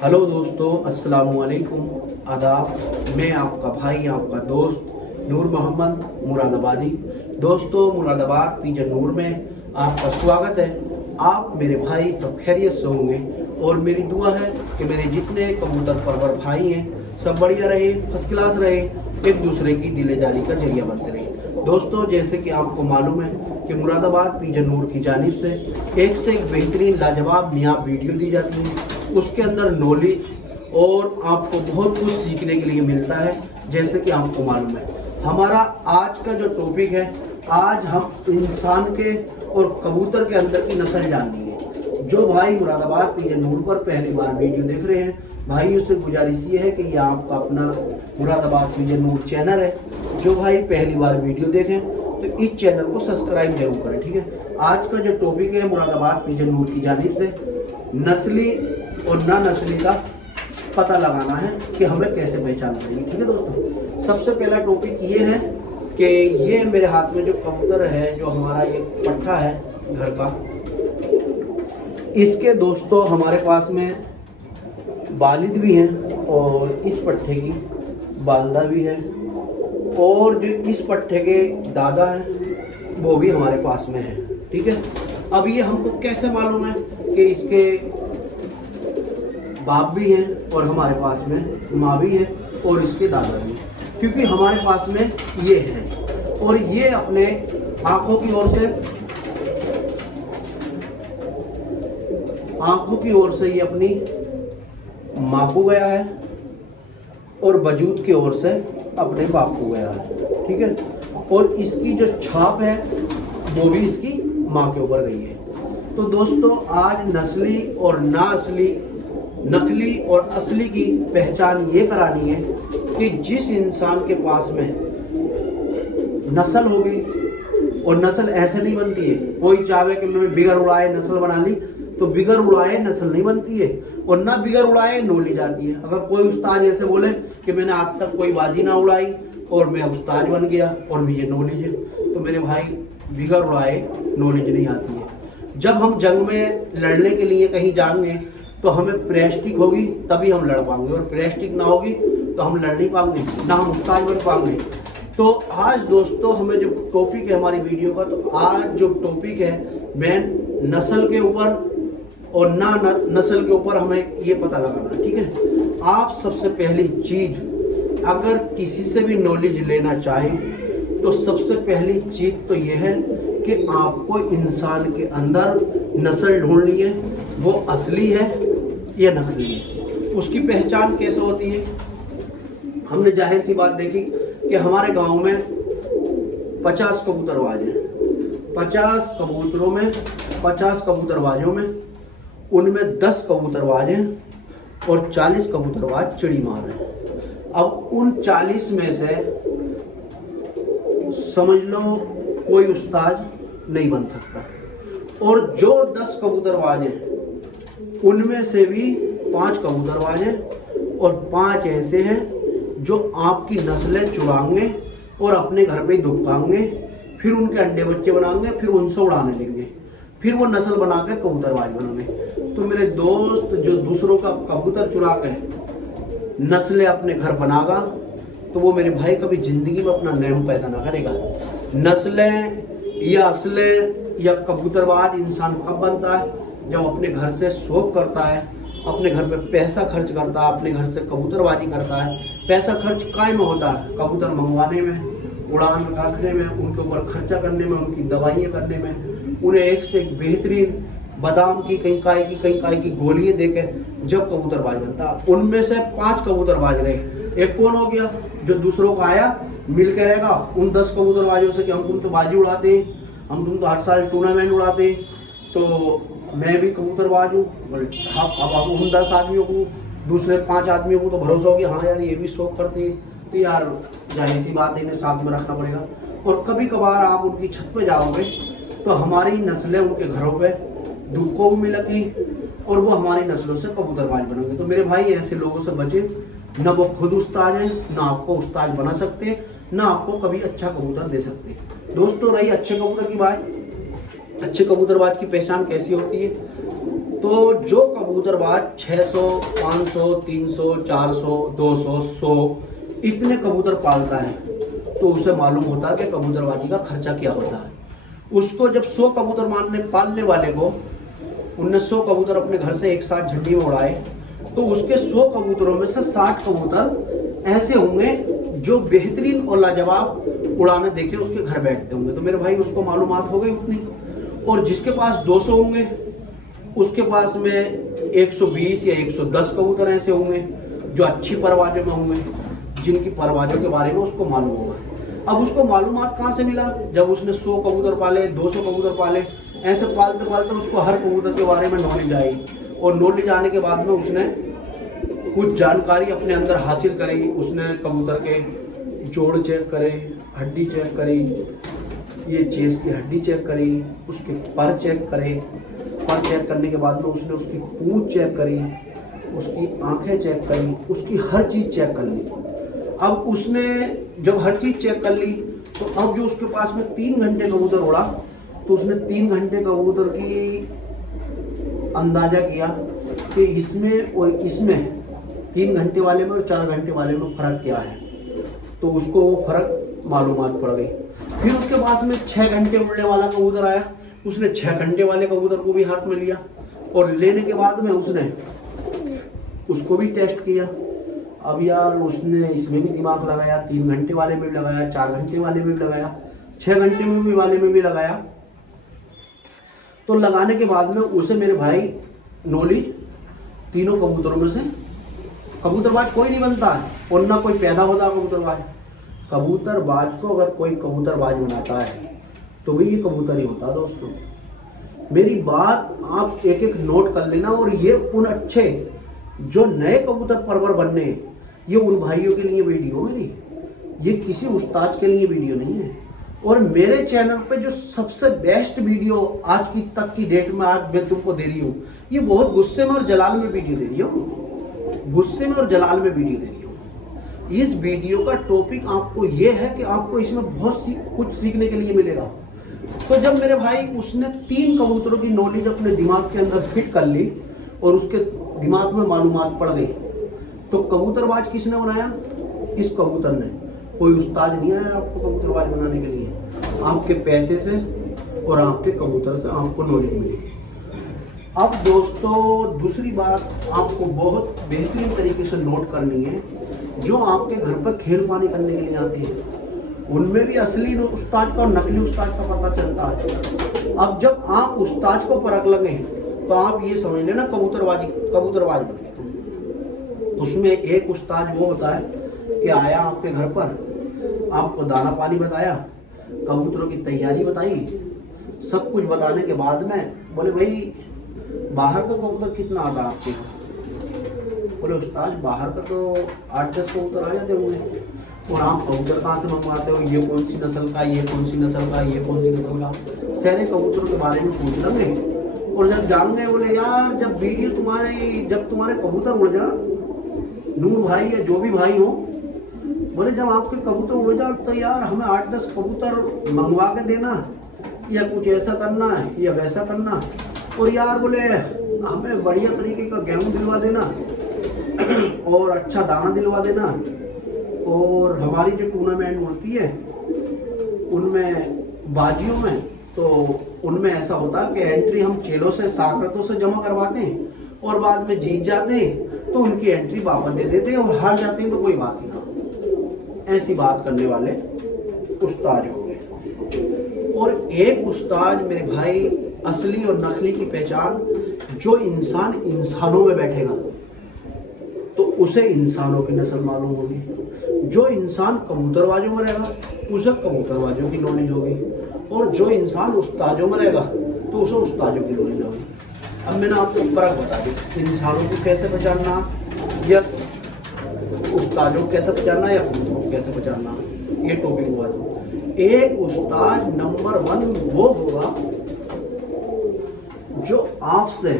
Hello दोस्तों, अस्सलाम वालेकुम, आदाब। मैं आपका भाई, आपका दोस्त नूर मोहम्मद मुरादाबादी। दोस्तों, मुरादाबाद पिजन नूर में आपका स्वागत है। आप मेरे भाई सब खैरियत से होंगे और मेरी दुआ है कि मेरे जितने कबूतर परवर भाई हैं सब बढ़िया रहे, फर्स्ट क्लास रहे, एक दूसरे की दिलेजारी का जरिया बनते रहे। दोस्तों, जैसे कि आपको मालूम है कि मुरादाबाद पिजन नूर की जानिब से एक से एक बेहतरीन लाजवाब नियाब वीडियो दी जाती है। उसके अंदर नॉलेज और आपको बहुत कुछ सीखने के लिए मिलता है। जैसे कि आपको मालूम है, हमारा आज का जो टॉपिक है, आज हम इंसान के और कबूतर के अंदर की नस्ल जाननी है। जो भाई मुरादाबाद पिजन नूर पर पहली बार वीडियो देख रहे हैं, भाई उससे गुजारिश ये है कि ये आपका अपना मुरादाबाद पिजन नूर चैनल है। जो भाई पहली बार वीडियो देखें तो इस चैनल को सब्सक्राइब जरूर करें, ठीक है। आज का जो टॉपिक है मुरादाबाद पिजन नूर की जानिब से नस्ली और ना नस्ली का पता लगाना है कि हमें कैसे पहचान करेंगे, ठीक है दोस्तों। सबसे पहला टॉपिक ये है कि ये मेरे हाथ में जो कबूतर है, जो हमारा ये पट्ठा है घर का, इसके दोस्तों हमारे पास में वालिद भी हैं और इस पट्ठे की वालदा भी है, और जो इस पट्ठे के दादा हैं वो भी हमारे पास में है, ठीक है। अब ये हमको कैसे मालूम है कि इसके बाप भी हैं और हमारे पास में माँ भी है और इसके दादा भी, क्योंकि हमारे पास में ये है और ये अपने आंखों की ओर से ये अपनी माँ को गया है और वजूद की ओर से अपने बाप को गया है, ठीक है। और इसकी जो छाप है वो भी इसकी माँ के ऊपर गई है। तो दोस्तों, आज नस्ली और ना असली, नकली और असली की पहचान ये करानी है कि जिस इंसान के पास में नस्ल होगी, और नस्ल ऐसे नहीं बनती है, कोई चाहे कि मैं बिगर उड़ाए नस्ल बना ली, तो बिगर उड़ाए नस्ल नहीं बनती है और ना बिगर उड़ाए नोली जाती है। अगर कोई उस्ताद ऐसे बोले कि मैंने आज तक कोई बाजी ना उड़ाई और मैं उस्ताद बन गया और मुझे नॉलेज है, तो मेरे भाई बिगर उड़ाए नॉलेज नहीं आती है। जब हम जंग में लड़ने के लिए कहीं जाएंगे तो हमें प्रेस्टिक होगी तभी हम लड़ पाएंगे, और प्रेस्टिक ना होगी तो हम लड़ नहीं पाएंगे, ना हम उस्ताद बन पाएंगे। तो आज दोस्तों हमें जो टॉपिक है हमारी वीडियो का, तो आज जो टॉपिक है मेन नस्ल के ऊपर और ना नस्ल के ऊपर हमें ये पता लगाना है, ठीक है। आप सबसे पहली चीज अगर किसी से भी नॉलेज लेना चाहें तो सबसे पहली चीज तो ये है कि आपको इंसान के अंदर नस्ल ढूंढनी है, वो असली है या नकली है। उसकी पहचान कैसे होती है? हमने जाहिर सी बात देखी कि हमारे गांव में 50 कबूतरबाज हैं। 50 कबूतरों में 50 कबूतरबाजों में उनमें 10 कबूतरबाज हैं और 40 कबूतरबाज चिड़ी मार हैं। अब उन 40 में से समझ लो कोई उस्ताद नहीं बन सकता, और जो 10 कबूतरबाज हैं उनमें से भी 5 कबूतरबाज हैं और 5 ऐसे हैं जो आपकी नस्लें चुराएंगे और अपने घर पे ही दुबकाएंगे, फिर उनके अंडे बच्चे बनाएंगे, फिर उनसे उड़ाने लेंगे, फिर वो नस्ल बना के कबूतरबाज बनाएंगे। तो मेरे दोस्त, जो दूसरों का कबूतर चुरा के नस्लें अपने घर बनागा तो वो मेरे भाई कभी जिंदगी में अपना नाम पैदा ना करेगा। नस्लें या असलें या कबूतरबाज इंसान कब बनता है? जब अपने घर से शौक करता है, अपने घर पे पैसा खर्च करता है, अपने घर से कबूतरबाजी करता है। पैसा खर्च काय में होता है? कबूतर मंगवाने में, उड़ान रखने में, उनके ऊपर खर्चा करने में, उनकी दवाइयाँ करने में, उन्हें एक से एक बेहतरीन बादाम की, कहीं काय की गोलियां देके जब कबूतरबाज बनता। उनमें से 5 कबूतरबाज रहे, एक कौन हो गया? जो दूसरों का आया मिल के रहेगा उन 10 कबूतरबाजों से कि हम तुम तो बाजी उड़ाते हैं, हम तुम तो हर साल टूर्नामेंट उड़ाते हैं, तो मैं भी कबूतरबाज हूँ। अब उन 10 आदमियों को, दूसरे 5 आदमियों को तो भरोसा हो गया, हाँ यार ये भी शौक करते हैं, तो यार जाहिर सी बात है इन्हें साथ में रखना पड़ेगा। और कभी कभार आप उनकी छत पे जाओगे तो हमारी नस्लें उनके घरों पे दुखों में मिलती और वो हमारी नस्लों से कबूतरबाज बनोगे। तो मेरे भाई ऐसे लोगों से बचे, ना वो खुद उस्ताद हैं, ना आपको उस्ताद बना सकते, ना आपको कभी अच्छा कबूतर दे सकते। दोस्तों, रही अच्छे कबूतर की बात, अच्छे कबूतरबाज की पहचान कैसी होती है? तो जो कबूतरबाज 600, 500, 300, 400, 200, 100 इतने कबूतर पालता है तो उसे मालूम होता है कि कबूतरबाजी का खर्चा क्या होता है। उसको जब 100 कबूतर पालने वाले को उनने 100 कबूतर अपने घर से एक साथ झंडी में उड़ाए तो उसके 100 कबूतरों में से 60 कबूतर ऐसे होंगे जो बेहतरीन और लाजवाब उड़ाने देखे उसके घर बैठते होंगे। तो मेरे भाई उसको मालूमात हो गई उतनी। और जिसके पास 200 होंगे उसके पास में 120 या 110 कबूतर ऐसे होंगे जो अच्छी परवाजों में होंगे, जिनकी परवाजों के बारे में उसको मालूम होगा। अब उसको मालूमात कहाँ से मिला? जब उसने 100 कबूतर पाले, 200 कबूतर पाले, ऐसे पालते पालते उसको हर कबूतर के बारे में नॉलेज आई। और नॉलेज आने के बाद में उसने कुछ जानकारी अपने अंदर हासिल करी। उसने कबूतर के जोड़ चेक करे, हड्डी चेक करी, ये चेस्ट की हड्डी चेक करी, उसके पर चेक करे। पर चेक करने के बाद में उसने उसकी पूंछ चेक करी, उसकी आंखें चेक करी, उसकी हर चीज़ चेक कर ली। अब उसने जब हर चीज़ चेक कर ली तो अब जो उसके पास में 3 घंटे कबूतर उड़ा तो उसने 3 घंटे कबूतर की अंदाजा किया कि इसमें और इसमें 3 घंटे वाले में और 4 घंटे वाले में फ़र्क क्या है। तो उसको वो फ़र्क मालूमात पड़ गई। फिर उसके पास में 6 घंटे उड़ने वाला कबूतर आया। उसने 6 घंटे वाले कबूतर को भी हाथ में लिया और लेने के बाद में उसने उसको भी टेस्ट किया। अब यार उसने इसमें भी दिमाग लगाया, 3 घंटे वाले में भी लगाया, 4 घंटे वाले में भी लगाया, 6 घंटे में भी वाले में भी लगाया। तो लगाने के बाद में उसे मेरे भाई नॉलेज तीनों कबूतरों में से, कबूतरबाज कोई नहीं बनता है और ना कोई पैदा होता है कबूतरबाज। कबूतरबाज को अगर कोई कबूतरबाज बनाता है तो भी ये कबूतर ही होता है दोस्तों। मेरी बात आप एक एक नोट कर लेना। और ये उन अच्छे जो नए कबूतर परवर बनने, ये उन भाइयों के लिए वीडियो मेरी, ये किसी उस्ताद के लिए वीडियो नहीं है। और मेरे चैनल पे जो सबसे बेस्ट वीडियो आज की तक की डेट में आज मैं तुमको दे रही हूँ, ये बहुत गुस्से में और जलाल में वीडियो दे रही हूँ, गुस्से में और जलाल में वीडियो दे रही हूँ। इस वीडियो का टॉपिक आपको ये है कि आपको इसमें बहुत कुछ सीखने के लिए मिलेगा। तो जब मेरे भाई उसने 3 कबूतरों की नॉलेज अपने दिमाग के अंदर फिट कर ली और उसके दिमाग में मालूमात पड़ गई, तो कबूतरबाज किसने बनाया? इस कबूतर ने। कोई उस्ताद नहीं आया आपको कबूतरबाज बनाने के लिए, आपके पैसे से और आपके कबूतर से आपको नॉलेज मिली। अब दोस्तों दूसरी बात आपको बहुत बेहतरीन तरीके से नोट करनी है। जो आपके घर पर खेल पानी करने के लिए आते हैं उनमें भी असली उस्ताद का और नकली उस्ताद का पता चलता है। अब जब आप उस्ताद को परख लगे तो आप ये समझ लेना कबूतरबाज बन गए तुम। उसमें एक उस्ताद वो होता है कि आया आपके घर पर, आपको दाना पानी बताया, कबूतरों की तैयारी बताई, सब कुछ बताने के बाद में बोले भाई बाहर का कबूतर कितना आता है आपके घर? बोले उस्ताद बाहर का तो 8-10 कबूतर आ जाते होंगे। और आप कबूतर कहाँ से मंगवाते हो? ये कौन सी नस्ल का, ये कौन सी नस्ल का, ये कौन सी नस्ल का? सारे कबूतरों के बारे में पूछ लेंगे। और जब जान गए बोले यार जब तुम्हारे कबूतर उड़ जा, नूर भाई या जो भी भाई हो, बोले जब आपके कबूतर उड़ जा तो यार हमें 8-10 कबूतर मंगवा के देना, या कुछ ऐसा करना है या वैसा करना। और यार बोले हमें बढ़िया तरीके का गेहूँ दिलवा देना और अच्छा दाना दिलवा देना। और हमारी जो टूर्नामेंट होती है उनमें बाजियों में, तो उनमें ऐसा होता है कि एंट्री हम चेलों से साकरतों से जमा करवाते हैं और बाद में जीत जाते हैं तो उनकी एंट्री वापस दे देते हैं, और हार जाते हैं तो कोई बात ही ना। ऐसी बात करने वाले उस्ताद हो गए। और एक उस्ताद मेरे भाई असली और नकली की पहचान, जो इंसान इंसानों में बैठेगा तो उसे इंसानों की नस्ल मालूम होगी, जो इंसान कबूतरबाजों में रहेगा उसे कबूतरबाजों की नॉलेज होगी, और जो इंसान उस्तादों में रहेगा तो उसे उस्तादों की नॉलेज होगी। अब मैंने आपको फर्क बता दी, इंसानों को कैसे पहचानना या उस्तादों को कैसे पहचानना या कबूतरों को कैसे पहचानना, ये टॉपिक हुआ। एक उस्ताद नंबर 1 वो होगा जो आपसे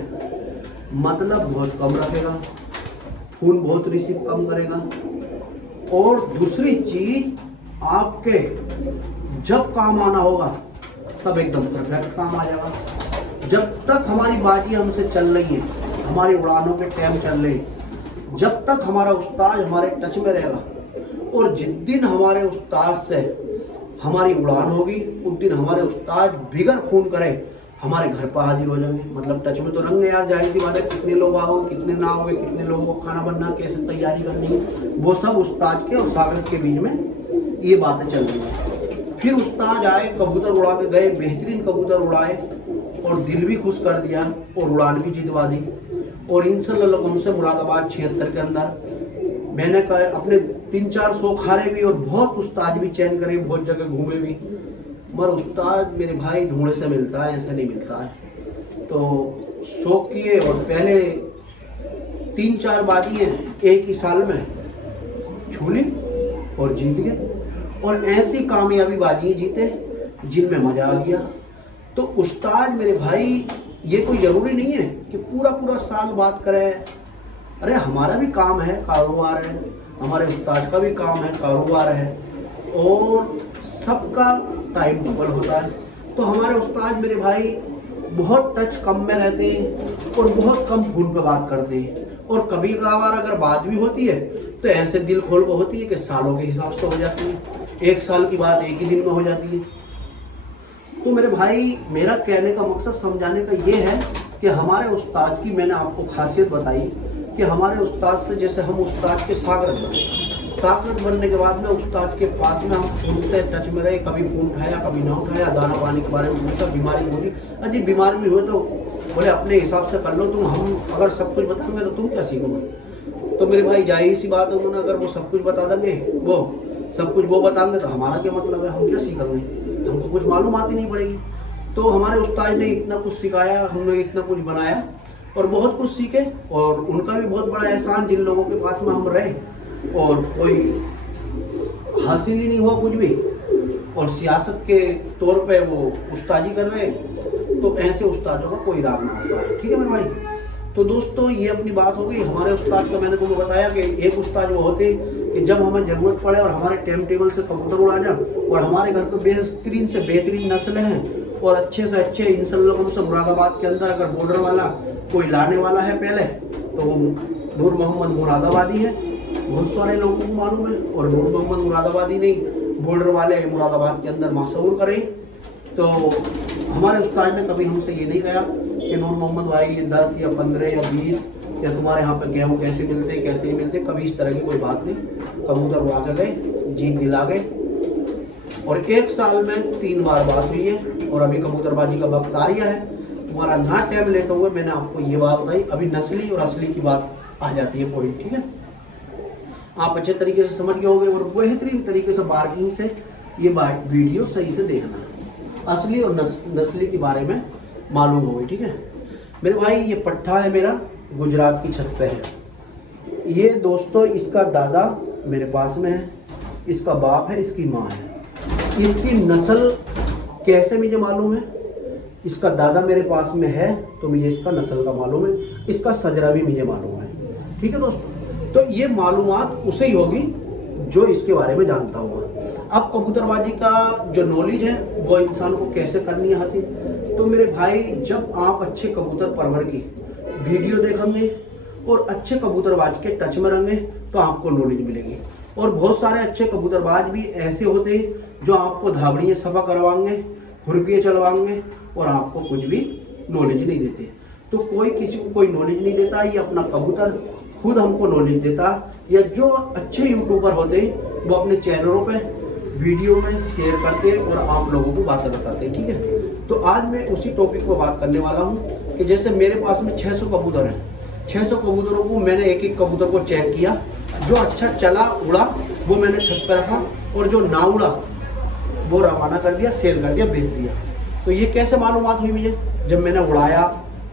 मतलब बहुत कम रखेगा, खून बहुत रिसीव कम करेगा, और दूसरी चीज आपके जब काम आना होगा तब एकदम परफेक्ट काम आ जाएगा। जब तक हमारी बाजी हमसे चल रही है, हमारी उड़ानों के टाइम चल रहे हैं, जब तक हमारा उस्ताद हमारे टच में रहेगा, और जिस दिन हमारे उस्ताद से हमारी उड़ान होगी उस दिन हमारे उस्ताद बिगर खून करे हमारे घर पर हाजिर हो जाएंगे। मतलब टच में तो रहेंगे यार, जाहिर सी बात है, कितने लोग आओगे, कितने ना आओगे, कितने लोगों को खाना बनना, कैसे तैयारी करनी है, वो सब उस्ताद के और सागर के बीच में ये बातें चल रही हैं। फिर उस्ताद आए, कबूतर उड़ा के गए, बेहतरीन कबूतर उड़ाए और दिल भी खुश कर दिया और उड़ान भी जितवा दी। और इंशाल्लाह उनसे मुरादाबाद 76 के अंदर मैंने कहा अपने 3-4 शो खारे भी और बहुत उस्ताद भी चयन करे, बहुत जगह घूमे भी, मगर उस्ताद मेरे भाई ढूंढे से मिलता है, ऐसा नहीं मिलता है। तो शौक किए और पहले 3-4 बाजियाँ एक ही साल में छूली और जीत गए, और ऐसी कामयाबी बाजियाँ जीते जिनमें मजा आ गया। तो उस्ताद मेरे भाई ये कोई ज़रूरी नहीं है कि पूरा पूरा साल बात करें। अरे हमारा भी काम है, कारोबार है, हमारे उस्ताद का भी काम है, कारोबार है, और सबका टाइम टेबल होता है। तो हमारे उस्ताद मेरे भाई बहुत टच कम में रहते हैं और बहुत कम फोन पे बात करते हैं, और कभी कभार अगर बात भी होती है तो ऐसे दिल खोल कर होती है कि सालों के हिसाब से हो जाती है, 1 साल की बात 1 ही दिन में हो जाती है। तो मेरे भाई मेरा कहने का मकसद समझाने का ये है कि हमारे उस्ताद की मैंने आपको खासियत बताई कि हमारे उस्ताद से जैसे हम उस्ताद के सागरत बने, सागरत बनने के बाद में उस्ताद के पास में हम उनसे टच में रहे, कभी फोन उठाया कभी ना उठाया, दाना पानी के बारे में पूछा, बीमारी होगी, अजी बीमार भी हुए तो बोले अपने हिसाब से कर लो तुम, हम अगर सब कुछ बताएंगे तो तुम क्या सीखोगे। तो मेरे भाई जाहिर सी बात है, उन्होंने अगर वो सब कुछ बता देंगे, वो सब कुछ वो बताएंगे तो हमारा क्या मतलब है, हम क्या सीखेंगे, हमको कुछ मालूमात ही नहीं पड़ेगी। तो हमारे उस्ताद ने इतना कुछ सिखाया, हमने इतना कुछ बनाया और बहुत कुछ सीखे, और उनका भी बहुत बड़ा एहसान जिन लोगों के पास में हम रहे और कोई हासिल ही नहीं हुआ कुछ भी, और सियासत के तौर पे वो उस्तादी कर रहे, तो ऐसे उस्तादों का कोई राग ना होता है। ठीक है मेरे भाई। तो दोस्तों ये अपनी बात हो गई हमारे उस्ताद का। मैंने तुम्हें बताया कि एक उस्ताद वो होते कि जब हमें ज़रूरत पड़े और हमारे टाइम टेबल से कबूतर उड़ा जाए, और हमारे घर पे बेहतरीन से बेहतरीन नस्लें हैं और अच्छे से अच्छे इंशाल्लाह से मुरादाबाद के अंदर अगर बॉर्डर वाला कोई लाने वाला है पहले तो नूर मोहम्मद मुरादाबादी है, बहुत सारे लोगों को मालूम है, और नूर मोहम्मद मुरादाबादी नहीं बॉर्डर वाले मुरादाबाद के अंदर मशहूर करें। तो हमारे उस्ताद ने कभी हमसे ये नहीं कहा कि नूर मोहम्मद भाई ये 10 या 15 या 20 या तुम्हारे यहाँ पे गेहूँ कैसे मिलते कैसे नहीं मिलते, कभी इस तरह की कोई बात नहीं। कबूतर उड़ा के गए, जीत दिला गए, और 1 साल में 3 बार बात हुई है, और अभी कबूतरबाजी का वक्त आ रहा है। तुम्हारा ना टाइम लेते हुए मैंने आपको ये बात बताई, अभी नस्ली और असली की बात आ जाती है पॉइंट। ठीक है, आप अच्छे तरीके से समझ गए होंगे, और बेहतरीन तरीके से बार्गिंग से ये वीडियो सही से देखना, असली और नस्ली के बारे में मालूम होगी। ठीक है मेरे भाई, ये पट्ठा है मेरा, गुजरात की छत पे है। ये दोस्तों इसका दादा मेरे पास में है, इसका बाप है, इसकी माँ है। इसकी नस्ल कैसे मुझे मालूम है, इसका दादा मेरे पास में है तो मुझे इसका नस्ल का मालूम है, इसका सजरा भी मुझे मालूम है। ठीक है दोस्तों, तो ये मालूमात उसे ही होगी जो इसके बारे में जानता होगा। अब कबूतरबाजी का जो नॉलेज है वो इंसान को कैसे करनी है हासिल, तो मेरे भाई जब आप अच्छे कबूतर परवर की वीडियो देखेंगे और अच्छे कबूतरबाज के टच में रहेंगे तो आपको नॉलेज मिलेगी। और बहुत सारे अच्छे कबूतरबाज भी ऐसे होते हैं जो आपको धावड़ियाँ सफा करवाएंगे, खुरपियाँ चलवाएंगे और आपको कुछ भी नॉलेज नहीं देते। तो कोई किसी को कोई नॉलेज नहीं देता, ये अपना कबूतर खुद हमको नॉलेज देता, या जो अच्छे यूट्यूबर होते वो अपने चैनलों पे वीडियो में शेयर करते और आप लोगों को बातें बताते। ठीक है, तो आज मैं उसी टॉपिक पर बात करने वाला हूँ कि जैसे मेरे पास में 600 कबूतर हैं, 600 कबूतरों को मैंने एक एक कबूतर को चेक किया, जो अच्छा चला उड़ा वो मैंने छत पर रखा, और जो ना उड़ा वो रवाना कर दिया, सेल कर दिया, बेच दिया। तो ये कैसे मालूमात हुई मुझे, जब मैंने उड़ाया,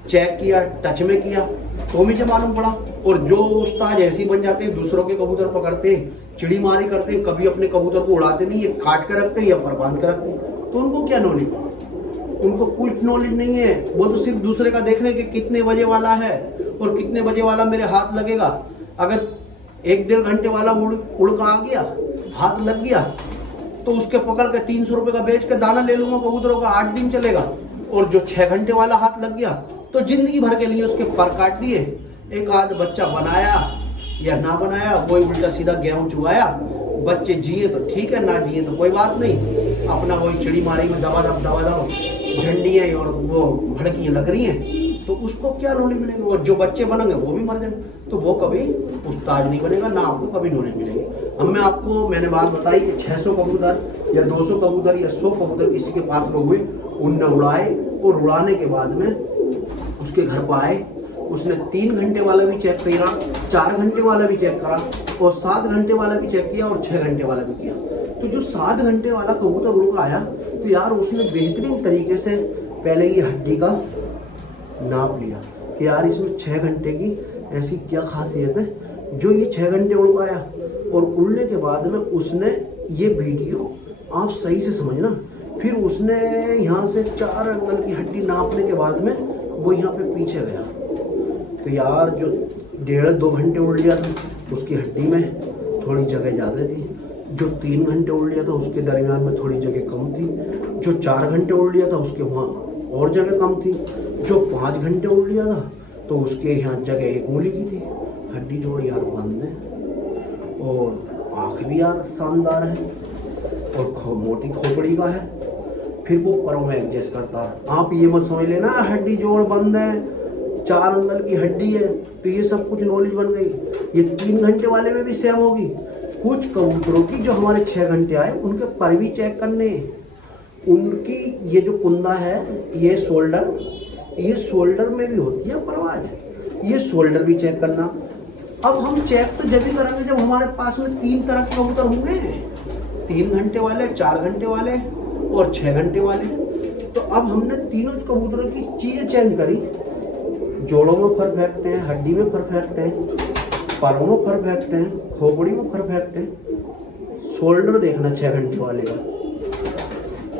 चेक किया, टच में किया तो मुझे मालूम पड़ा। और जो उस्ताद ऐसे बन जाते हैं, दूसरों के कबूतर पकड़ते हैं, चिड़ी मारी करते हैं, कभी अपने कबूतर को उड़ाते नहीं है, काट कर रखते हैं या पर बांध कर रखते हैं, तो उनको क्या नॉलेज, उनको कुछ नॉलेज नहीं है। वो तो सिर्फ दूसरे का देख रहे हैं कि कितने बजे वाला है और कितने बजे वाला मेरे हाथ लगेगा। अगर 1-1.5 घंटे वाला उड़ का आ गया, हाथ लग गया, तो उसके पकड़ के 300 रुपये का बेच के दाना ले लूंगा कबूतरों का, 8 दिन चलेगा। और जो 6 घंटे वाला हाथ लग गया तो जिंदगी भर के लिए उसके पर काट दिए। एक आध बच्चा बनाया या ना बनाया, वही उल्टा सीधा गेहूं चुगाया। बच्चे जिए तो ठीक है, ना जिए तो कोई बात नहीं, अपना वही चिड़ी मारी में दबा दब झंडियाँ और वो भड़कियाँ लग रही हैं, तो उसको क्या नॉलेज मिलेगी? और जो बच्चे बनेंगे वो भी मर जाएंगे, तो वो कभी उस्ताद नहीं बनेगा, ना आपको कभी नॉलेज मिलेगी। अब मैंने बात बताई कि 600 कबूतर या 200 कबूतर या 100 कबूतर किसी के पास में हुए, उनने उड़ाए, और उड़ाने के बाद में उसके घर पर आए, उसने 3 घंटे वाला भी चेक किया, 4 घंटे वाला भी चेक करा, और 7 घंटे वाला भी चेक किया, और 6 घंटे वाला भी किया। तो जो 7 घंटे वाला कबूतर उनका आया, तो यार उसने बेहतरीन तरीके से पहले ये हड्डी का नाप लिया कि यार इसमें 6 घंटे की ऐसी क्या खासियत है जो ये 6 घंटे उड़ पाया। और उड़ने के बाद में उसने ये वीडियो आप सही से समझना, फिर उसने यहाँ से 4 अंगल की हड्डी नापने के बाद में वो यहाँ पे पीछे गया। तो यार जो 1.5-2 घंटे उड़ लिया था उसकी हड्डी में थोड़ी जगह ज़्यादा थी, जो 3 घंटे उड़ लिया था उसके दरमियान में थोड़ी जगह कम थी, जो 4 घंटे उड़ लिया था उसके वहाँ और जगह कम थी, जो 5 घंटे उड़ लिया था तो उसके यहाँ जगह 1 उंगली की थी। हड्डी जोड़ यार बंद है, और आँख भी यार शानदार है, और मोटी खोपड़ी का है, फिर वो परों में एडजस्ट करता है। आप ये मत समझ लेना हड्डी जोड़ बंद है, 4 अंगल की हड्डी है तो ये सब कुछ नॉलेज बन गई। ये 3 घंटे वाले में भी सेम होगी। कुछ कबूतरों की जो हमारे 6 घंटे आए उनके पर भी चेक करने, उनकी ये जो कुंदा है, ये शोल्डर में भी होती है परवाज, ये शोल्डर भी चेक करना। अब हम चेक तो जब भी करेंगे जब हमारे पास में 3 तरह के कबूतर होंगे, 3 घंटे वाले, 4 घंटे वाले और 6 घंटे वाले। तो अब हमने तीनों कबूतरों की चीज़ें चेंज करी, जोड़ों में परफेक्ट है, हड्डी में परफेक्ट है, परों में परफेक्ट है, खोपड़ी में परफेक्ट है। शोल्डर देखना 6 घंटे वाले का,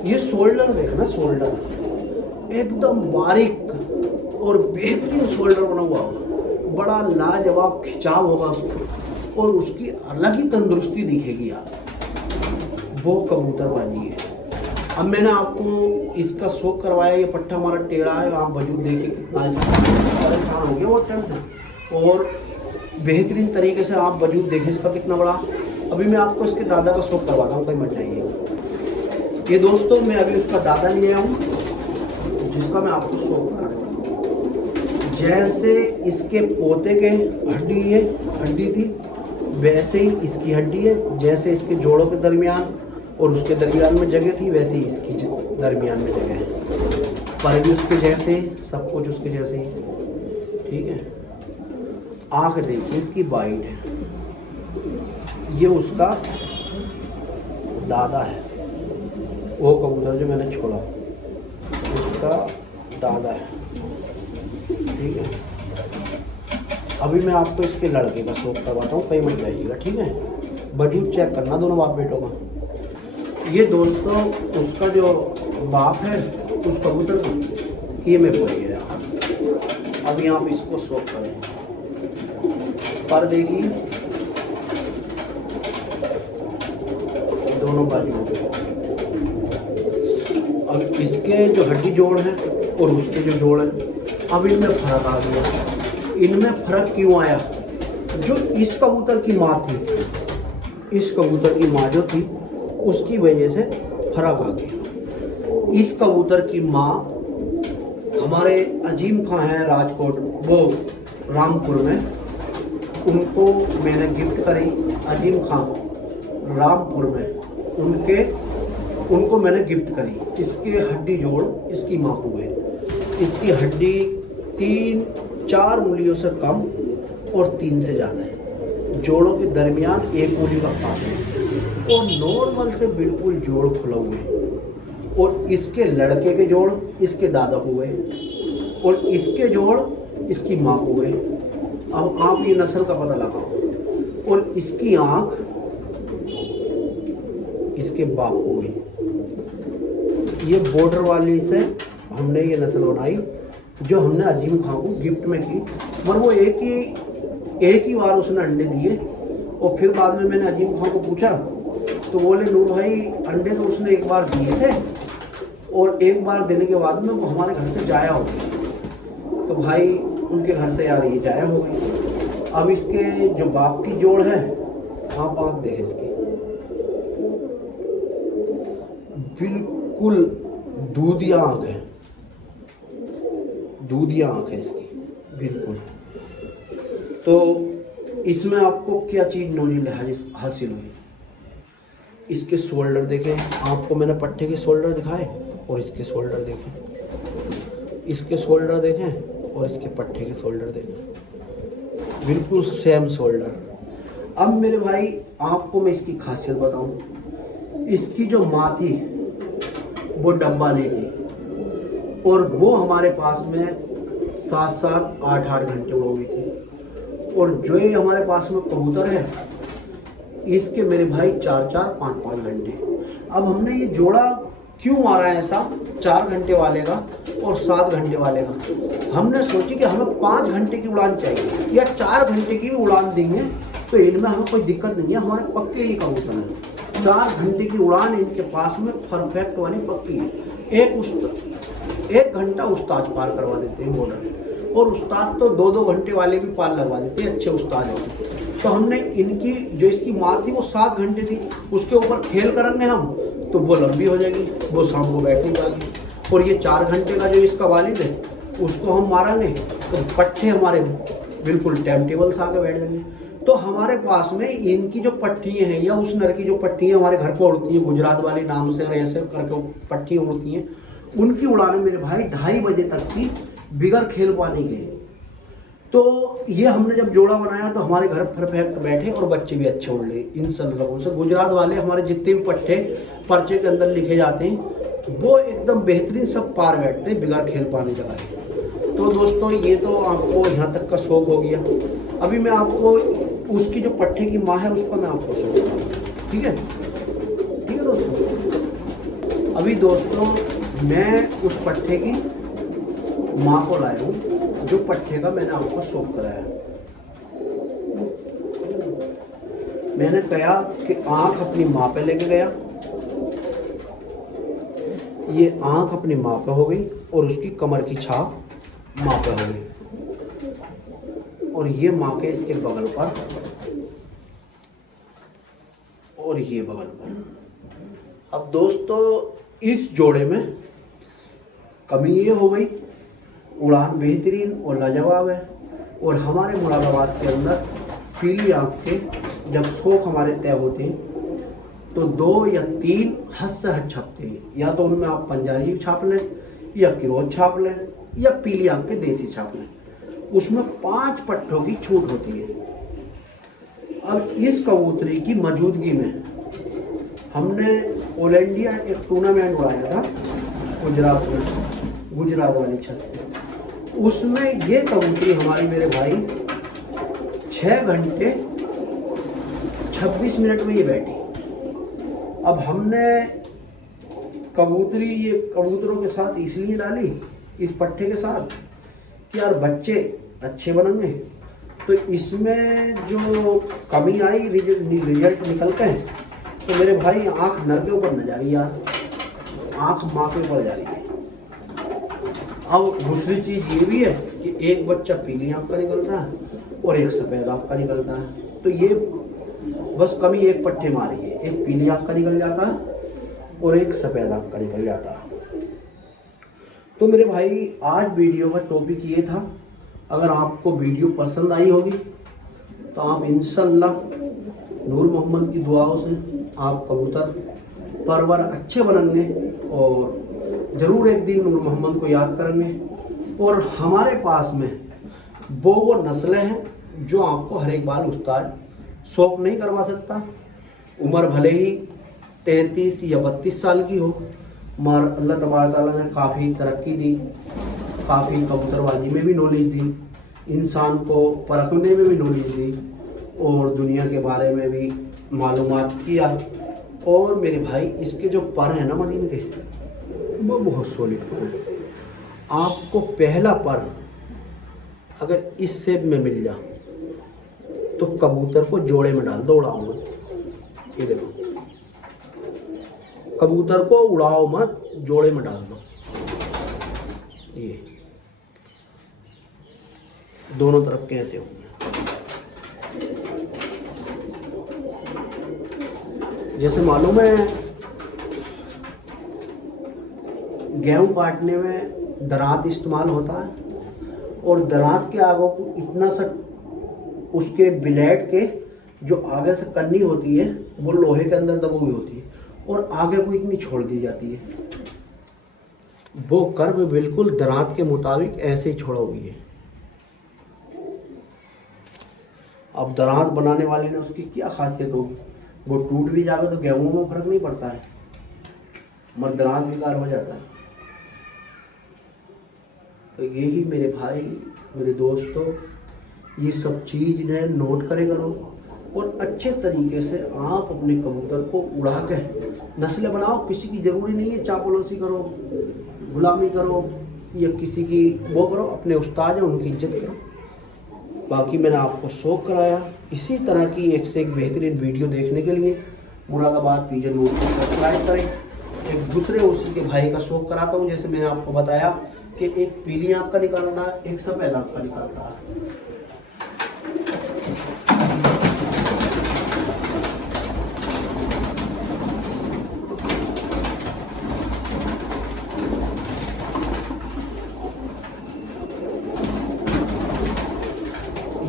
ये शोल्डर देखना, शोल्डर एकदम बारीक और बेहतरीन शोल्डर बना हुआ होगा, बड़ा लाजवाब खिंचाव होगा उसको, और उसकी अलग ही तंदुरुस्ती दिखेगी यार, वो कबूतरबाजी है। अब मैंने आपको इसका शौक करवाया, ये पट्टा हमारा टेढ़ा है, आप वजूद देखिए कितना परेशान हो गया वो टाइम से, और बेहतरीन तरीके से आप वजूद देखें इसका कितना बड़ा। अभी मैं आपको इसके दादा का शौक करवाता हूँ, कहीं मत जाइएगा। ये दोस्तों मैं अभी उसका दादा ले आया हूँ जिसका मैं आपको शौक करा रहा हूँ। जैसे इसके पोते के हड्डी थी वैसे ही इसकी हड्डी है, जैसे इसके जोड़ों के दरमियान और उसके दरमियान में जगह थी वैसे ही इसकी दरमियान में जगह है, पर भी उसके जैसे, सब कुछ उसके जैसे ही, ठीक है। आँख देखिए इसकी वाइट है, ये उसका दादा है, वो कबूतर जो मैंने छोड़ा उसका दादा है, ठीक है। अभी मैं आपको इसके लड़के का शौक करवाता हूँ, कहीं मत जाइएगा, ठीक है। वजूद चेक करना दोनों बाप बेटों का। ये दोस्तों उसका जो बाप है उस कबूतर का, ये मैं बोल गया। अभी आप इसको शौक करें, पर देखिए दोनों बाजू। अब इसके जो हड्डी जोड़ है और उसके जो जोड़ है, अब इनमें फर्क आ गया। इनमें फर्क क्यों आया? जो इस कबूतर की माँ थी, इस कबूतर की माँ जो थी उसकी वजह से फर्क आ गया। इस कबूतर की माँ हमारे अजीम खां हैं राजकोट, वो रामपुर में, उनको मैंने गिफ्ट करी। अजीम खां रामपुर में, उनको मैंने गिफ्ट करी। इसके हड्डी जोड़ इसकी माँ को हुए, इसकी हड्डी 3-4 उंगलियों से कम और 3 से ज़्यादा है, जोड़ों के दरमियान 1 उंगली का फासला है, और नॉर्मल से बिल्कुल जोड़ खुला हुए। और इसके लड़के के जोड़ इसके दादा को हुए, और इसके जोड़ इसकी माँ को हुए। अब आप ये नस्ल का पता लगाओ। और इसकी आँख इसके बाप को हुई। ये बॉर्डर वाली से हमने ये नस्ल बनाई जो हमने अजीम खां को गिफ्ट में की, मगर वो एक ही बार उसने अंडे दिए। और फिर बाद में मैंने अजीम खां को पूछा तो बोले नूर भाई अंडे तो उसने एक बार दिए थे और एक बार देने के बाद में वो हमारे घर से जाया हो गई। तो भाई उनके घर से यार ये जाया हो गई। अब इसके जो बाप की जोड़ है, आप देखें इसकी, बिल्कुल दूधिया आँख है, दूधिया आँख है इसकी बिल्कुल। तो इसमें आपको क्या चीज़ नॉलेज हासिल हुई? इसके शोल्डर देखें, आपको मैंने पट्टे के शोल्डर दिखाए और इसके शोल्डर देखें, इसके शोल्डर देखें और इसके पट्टे के शोल्डर देखें, बिल्कुल सेम शोल्डर। अब मेरे भाई आपको मैं इसकी खासियत बताऊं। इसकी जो माँ थी वो डब्बा नहीं थी और वो हमारे पास में 7-7, 8-8 घंटे उड़ गई थी। और जो ये हमारे पास में कबूतर है, इसके मेरे भाई 4-4, 5-5 घंटे। अब हमने ये जोड़ा क्यों मारा है ऐसा 4 घंटे वाले का और 7 घंटे वाले का? हमने सोची कि हमें 5 घंटे की उड़ान चाहिए या 4 घंटे की भी उड़ान देंगे तो इनमें हमें कोई दिक्कत नहीं है, हमारे पक्के ही कबूतर हैं। 4 घंटे की उड़ान इनके पास में परफेक्ट वाली पक्की है। एक घंटा उस्ताद पार करवा देते हैं बॉर्डर, और उस्ताद तो 2-2 घंटे वाले भी पार लगवा देते हैं, अच्छे उस्ताद होते। तो हमने इनकी जो इसकी माँ थी वो 7 घंटे थी, उसके ऊपर खेल करेंगे हम तो वो लंबी हो जाएगी, वो शाम को बैठने जाएगी। और ये 4 घंटे का जो इसका वालिद है उसको हम मारेंगे तो पट्टे हमारे बिल्कुल टाइम टेबल से आके बैठ जाएंगे। तो हमारे पास में इनकी जो पट्टियाँ हैं या उस नर की जो पट्टियाँ हमारे घर पर उड़ती हैं, गुजरात वाले नाम से ऐसे करके पट्टियाँ उड़ती हैं, उनकी उड़ाने मेरे भाई 2:30 बजे तक की बिगर खेल पानी के। तो ये हमने जब जोड़ा बनाया तो हमारे घर परफेक्ट बैठे और बच्चे भी अच्छे उड़ ले इंशाल्लाह से। गुजरात वाले हमारे जितने भी पट्टे पर्चे के अंदर लिखे जाते हैं वो एकदम बेहतरीन सब पार बैठते हैं बिगर खेल पानी लगाए। तो दोस्तों ये तो आपको यहाँ तक का शौक हो गया। अभी मैं आपको उसकी जो पट्टे की माँ है उसका मैं आपको शौक दूँगा, ठीक है? ठीक है दोस्तों। अभी दोस्तों मैं उस पट्टे की माँ को लाया हूँ जो पट्टे का मैंने आपको शौक कराया। मैंने कहा कि आँख अपनी माँ पे लेके गया, ये आँख अपनी माँ पे हो गई और उसकी कमर की छाप माँ पे हो गई और ये माँ के इसके बगल पर और ये बगल पर। अब दोस्तों इस जोड़े में कमी ये हो गई, उड़ान बेहतरीन और लाजवाब है। और हमारे मुरादाबाद के अंदर पीली आँख के जब शौक हमारे तय होते हैं तो 2 या 3 हद से हद छपते हैं, या तो उनमें आप पंजाबी छाप लें या किरोज छाप लें या पीली आँख के देसी छाप लें, उसमें 5 पट्टों की छूट होती है। अब इस कबूतरी की मौजूदगी में हमने ऑल इंडिया एक टूर्नामेंट उड़ाया था गुजरात में, गुजरात वाली छत से। उसमें ये कबूतरी हमारी मेरे भाई 6 घंटे 26 मिनट में ये बैठी। अब हमने कबूतरी ये कबूतरों के साथ इसलिए डाली इस पट्टे के साथ कि यार बच्चे अच्छे बनेंगे। तो इसमें जो कमी आई रिजल्ट निकलते हैं तो मेरे भाई आँख नर के ऊपर न जा रही यार, आँख माँ के ऊपर जा रही है। अब दूसरी चीज़ ये भी है कि एक बच्चा पीली आँख का निकल रहा है और एक सफ़ेद आँख का निकल रहा है। तो ये बस कमी एक पट्टे में आ रही है, एक पीली आँख का निकल जाता है और एक सफ़ेद आँख का निकल जाता है। तो मेरे भाई आज वीडियो का टॉपिक ये था। अगर आपको वीडियो पसंद आई होगी तो आप इंशाल्लाह नूर मोहम्मद की दुआओं से आप कबूतर परवर अच्छे बनेंगे और ज़रूर एक दिन नूर मोहम्मद को याद करेंगे। और हमारे पास में वो नस्लें हैं जो आपको हर एक बार उस्ताद शौक नहीं करवा सकता। उम्र भले ही 33 या 32 साल की हो, मगर अल्लाह तबारक ताला ने काफ़ी तरक्की दी, काफ़ी कबूतरबाजी में भी नॉलेज दी, इंसान को परखने में भी नॉलेज दी और दुनिया के बारे में भी मालूमात किया। और मेरे भाई इसके जो पर हैं ना मदीन के, वो बहुत सॉलिड पर है। आपको पहला पर अगर इस शेप में मिल जाए तो कबूतर को जोड़े में डाल दो, उड़ाओ मत। ये देखो कबूतर को उड़ाओ मत, जोड़े में डाल दो। ये दोनों तरफ के ऐसे होंगे। जैसे मालूम है गेहूं काटने में दरात इस्तेमाल होता है, और दरात के आगे को इतना सा उसके ब्लेड के जो आगे से कन्नी होती है वो लोहे के अंदर दबी हुई होती है, और आगे को इतनी छोड़ दी जाती है। वो कर्व बिल्कुल दरात के मुताबिक ऐसे ही छोड़ा हुई है। अब दरात बनाने वाले ने उसकी क्या खासियत होगी, वो टूट भी जावे तो गेहूं में फर्क नहीं पड़ता है, मगर दरात बेकार हो जाता है। तो यही मेरे भाई, मेरे दोस्तों, ये सब चीज़ ने नोट करे करो, और अच्छे तरीके से आप अपने कबूतर को उड़ा के नस्लें बनाओ। किसी की ज़रूरी नहीं है चापलूसी करो, गुलामी करो, या किसी की वो करो। अपने उस्ताद हैं उनकी इज्जत करो। बाकी मैंने आपको शौक कराया। इसी तरह की एक से एक बेहतरीन वीडियो देखने के लिए मुरादाबाद पिजन रोड को सब्सक्राइब करें। एक दूसरे उसी के भाई का शौक कराता हूँ, जैसे मैंने आपको बताया कि एक पीली आँख का निकालना है, एक सफ़ेद आँख का निकालना है।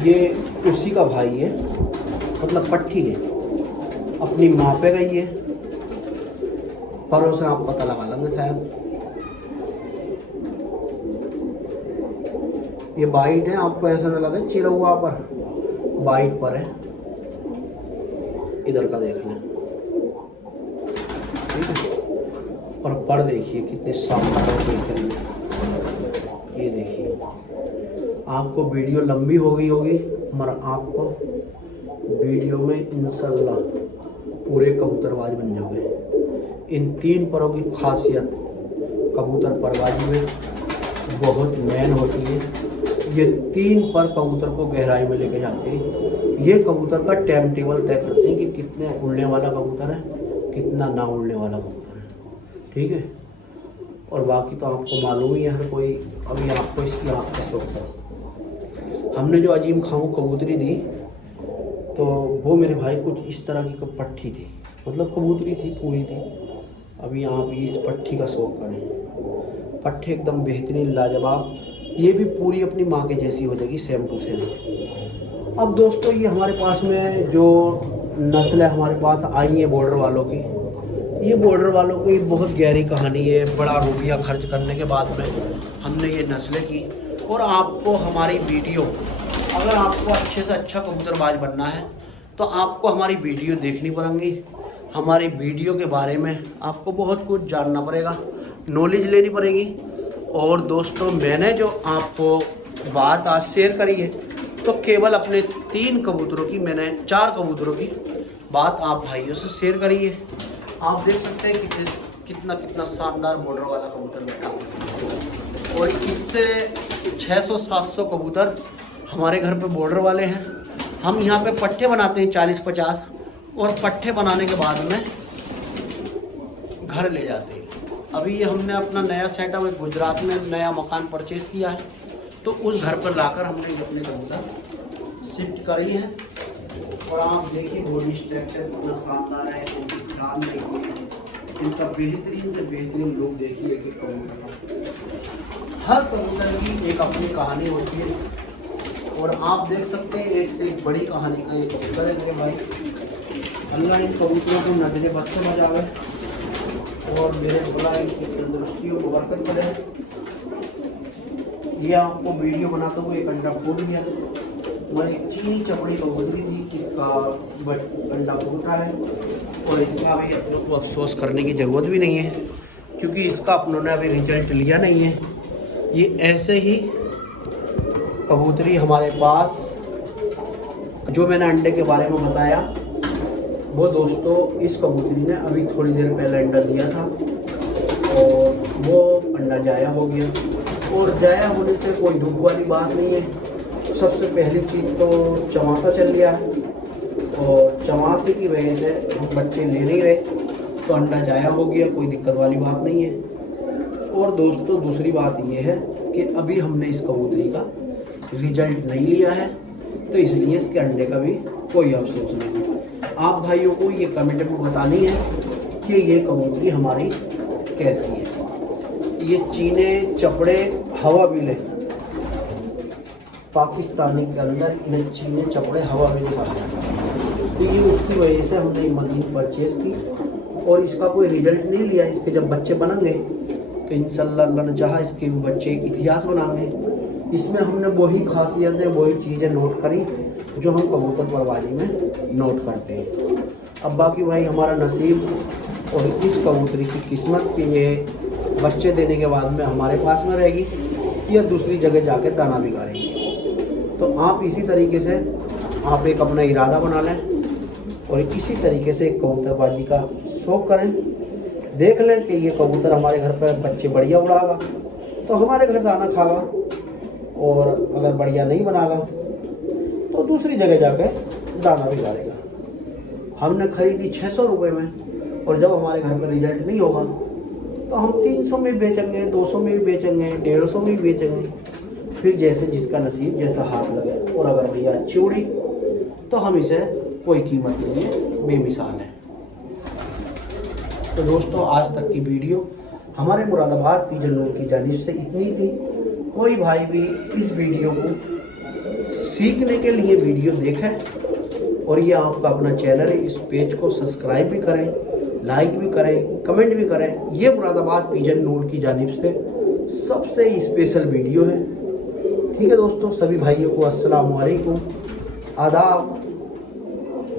ये उसी का भाई है, मतलब पट्टी है, अपनी माँ पे गई है, परों से आप पता लगा लेंगे शायद। ये बाइट है, आपको ऐसा ना लगे चिरहुआ पर, बाइट पर है। इधर का देख लें, ठीक है। और पर देखिए कितने शानदार है। ये देखिए, आपको वीडियो लंबी हो गई होगी, मगर आपको वीडियो में इंशाल्लाह पूरे कबूतरबाज बन जाओगे। इन 3 परों की खासियत कबूतर परवाजी में बहुत मेन होती है। ये 3 पर कबूतर को गहराई में लेके जाते हैं। ये कबूतर का टाइम टेबल तय करते हैं कि कितने उड़ने वाला कबूतर है, कितना ना उड़ने वाला कबूतर है, ठीक है। और बाकी तो आपको मालूम ही है हर कोई। अभी आपको इसकी आँख का शौक था। हमने जो अजीम खां को कबूतरी दी, तो वो मेरे भाई कुछ इस तरह की पट्टी थी, मतलब कबूतरी थी, पूरी थी। अभी आप इस पट्टी का शौक करें, पट्टी एकदम बेहतरीन लाजवाब। ये भी पूरी अपनी माँ के जैसी हो जाएगी, सेम टू सेम। अब दोस्तों, ये हमारे पास में जो नस्ल है हमारे पास आई है बॉर्डर वालों की, ये बॉर्डर वालों की बहुत गहरी कहानी है। बड़ा रुपया खर्च करने के बाद में हमने ये नस्लें की। और आपको हमारी वीडियो, अगर आपको अच्छे से अच्छा कबूतरबाज बनना है तो आपको हमारी वीडियो देखनी पड़ेगी। हमारी वीडियो के बारे में आपको बहुत कुछ जानना पड़ेगा, नॉलेज लेनी पड़ेगी। और दोस्तों, मैंने जो आपको बात आज शेयर करी है, तो केवल अपने 3 कबूतरों की, मैंने 4 कबूतरों की बात आप भाइयों से शेयर करी है। आप देख सकते हैं कि कितना शानदार बॉर्डर वाला कबूतर बैठा हुआ, और इससे 600-700 कबूतर हमारे घर पे बॉर्डर वाले हैं। हम यहाँ पे पट्टे बनाते हैं 40-50, और पट्टे बनाने के बाद में घर ले जाते हैं। अभी ये हमने अपना नया सेटअप एक गुजरात में नया मकान परचेज़ किया है, तो उस घर पर लाकर हमने अपने कबूतर शिफ्ट करी है। और आप देखिए बॉडी स्ट्रक्चर कितना शानदार है, ध्यान देखिए, इनका बेहतरीन से बेहतरीन लुक देखिए कि कबूतर का। हर कबूतर की एक अपनी कहानी होती है, और आप देख सकते हैं एक से एक बड़ी कहानी का ये कबूतर है मेरे भाई। अल्लाह इन कबूतरों को नजरे बस से बजावे, और मेरे बोला इनकी तंदुरुस्ती और बरकत करे। ये आपको वीडियो बनाता हुआ एक अंडा फूट गया, और एक चीनी चपड़ी कबूतरी थी, इसका अंडा फूटा है। और इसका भी अपनों को अफसोस करने की ज़रूरत भी नहीं है, क्योंकि इसका अपनों ने अभी रिजल्ट लिया नहीं है। ये ऐसे ही कबूतरी हमारे पास, जो मैंने अंडे के बारे में बताया, वो दोस्तों इस कबूतरी ने अभी थोड़ी देर पहले अंडा दिया था, और वो अंडा जाया हो गया। और जाया होने से कोई दुख वाली बात नहीं है। सबसे पहली चीज़ तो चमासा चल गया है, और चमासे की वजह से हम बच्चे ले नहीं रहे। तो अंडा जाया हो गया, कोई दिक्कत वाली बात नहीं है। और दोस्तों दूसरी बात ये है कि अभी हमने इस कबूतरी का रिजल्ट नहीं लिया है, तो इसलिए इसके अंडे का भी कोई अफसोस नहीं है। आप भाइयों को ये कमेंट में बतानी है कि ये कबूतरी हमारी कैसी है। ये चीने चपड़े हवा बिले पाकिस्तानी के अंदर इन्हें चीने चपड़े हवा बिले कहा जाता है। तो ये उसकी वजह से हमने ये मदीन परचेज़ की और इसका कोई रिजल्ट नहीं लिया। इसके जब बच्चे बनेंगे तो इंशाल्लाह अल्लाह ने चाहा इसके बच्चे इतिहास बनाएंगे। इसमें हमने वही खासियतें वही चीज़ें नोट करी जो हम कबूतर परवाजी में नोट करते हैं। अब बाकी भाई हमारा नसीब और इस कबूतरी की किस्मत कि ये बच्चे देने के बाद में हमारे पास में रहेगी या दूसरी जगह जाके दाना बिगाड़ेगी। तो आप इसी तरीके से आप एक अपना इरादा बना लें और इसी तरीके से कबूतरबाजी का शौक़ करें। देख लें कि ये कबूतर हमारे घर पर बच्चे बढ़िया उड़ागा तो हमारे घर दाना खागा, और अगर बढ़िया नहीं बनागा तो दूसरी जगह जाके दाना बिगाड़ेगा। हमने खरीदी 600 रुपये में और जब हमारे घर पर रिजल्ट नहीं होगा तो हम 300 में बेचेंगे, 200 में भी बेचेंगे, 150 में भी बेचेंगे। फिर जैसे जिसका नसीब जैसा हाथ लगे। और अगर भैया अच्छी उड़ी तो हम इसे कोई कीमत नहीं है, बेमिसाल है। तो दोस्तों आज तक की वीडियो हमारे मुरादाबाद पिजन नूर की जानिब से इतनी थी। कोई भाई भी इस वीडियो को सीखने के लिए वीडियो देखें और ये आपका अपना चैनल है, इस पेज को सब्सक्राइब भी करें, लाइक भी करें, कमेंट भी करें। ये मुरादाबाद पिजन नूर की जानिब से सबसे स्पेशल वीडियो है। ठीक है दोस्तों, सभी भाइयों को अस्सलाम वालेकुम, आदाब।